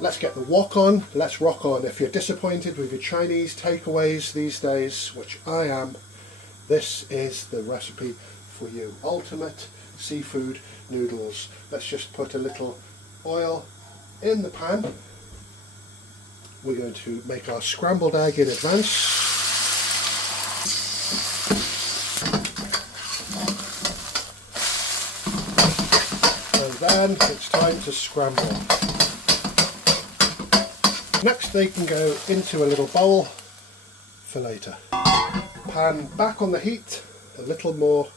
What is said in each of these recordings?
let's get the wok on, let's rock on. If you're disappointed with your Chinese takeaways these days, which I am, this is the recipe for you. Ultimate seafood noodles. Let's just put a little oil in the pan. We're going to make our scrambled egg in advance. And then it's time to scramble. Next they can go into a little bowl for later. Pan back on the heat, a little more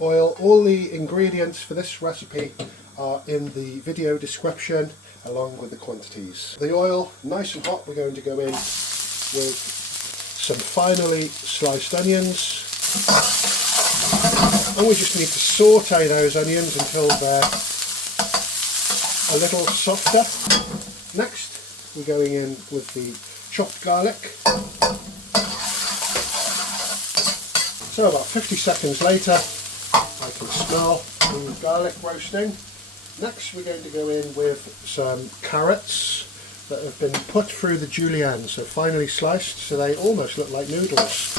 oil. All the ingredients for this recipe are in the video description along with the quantities. The oil, nice and hot, we're going to go in with some finely sliced onions. And we just need to saute those onions until they're a little softer. Next, we're going in with the chopped garlic. So about 50 seconds later, I can smell the garlic roasting. Next, we're going to go in with some carrots that have been put through the julienne, so finely sliced, so they almost look like noodles.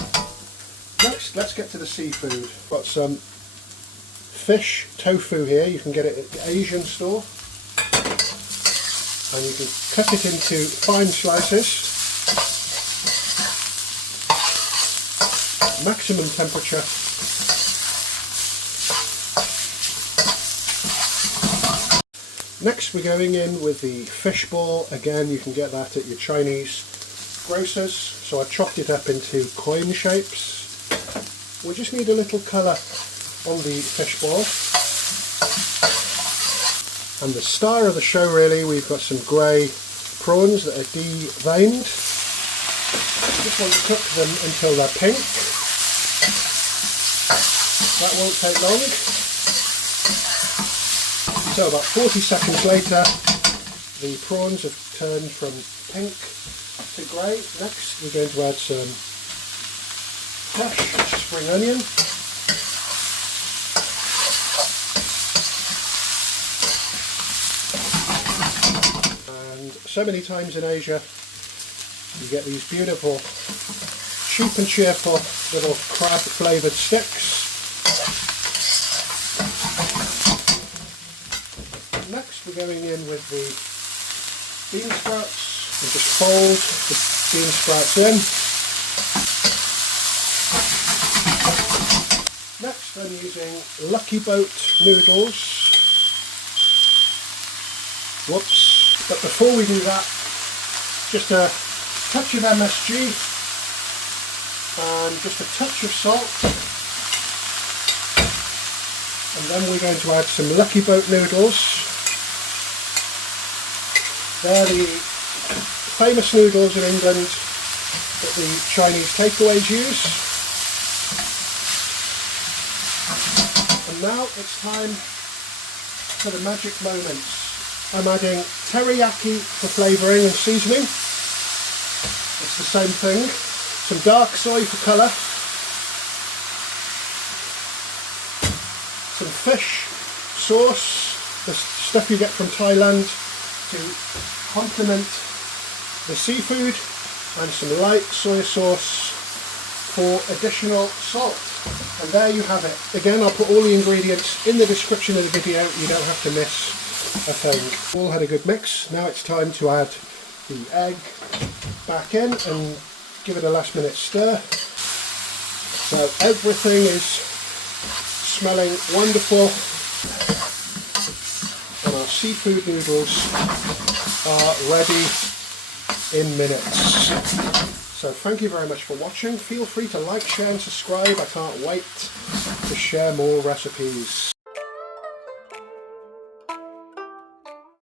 Next, let's get to the seafood. Got some fish tofu here. You can get it at the Asian store, and you can cut it into fine slices. Maximum temperature. Next we're going in with the fish ball. Again, you can get that at your Chinese grocers. So I chopped it up into coin shapes. We just need a little colour on the fish ball. And the star of the show really, we've got some grey prawns that are de-veined. You just want to cook them until they're pink. That won't take long. So about 40 seconds later, the prawns have turned from pink to grey. Next we're going to add some fresh spring onion. And so many times in Asia you get these beautiful, cheap and cheerful little crab flavoured sticks. Next we're going in with the bean sprouts and just fold the bean sprouts in. Next I'm using Lucky Boat noodles. Whoops. But before we do that, just a touch of MSG and just a touch of salt. And then we're going to add some Lucky Boat noodles. They're the famous noodles in England that the Chinese takeaways use. And now it's time for the magic moments. I'm adding teriyaki for flavouring and seasoning. It's the same thing. Some dark soy for colour. Some fish sauce, the stuff you get from Thailand to complement the seafood, and some light soy sauce for additional salt. And there you have it. Again, I'll put all the ingredients in the description of the video. You don't have to miss a thing. All had a good mix. Now it's time to add the egg back in and give it a last minute stir. So everything is smelling wonderful. And our seafood noodles are ready in minutes. So thank you very much for watching. Feel free to like, share and subscribe. I can't wait to share more recipes.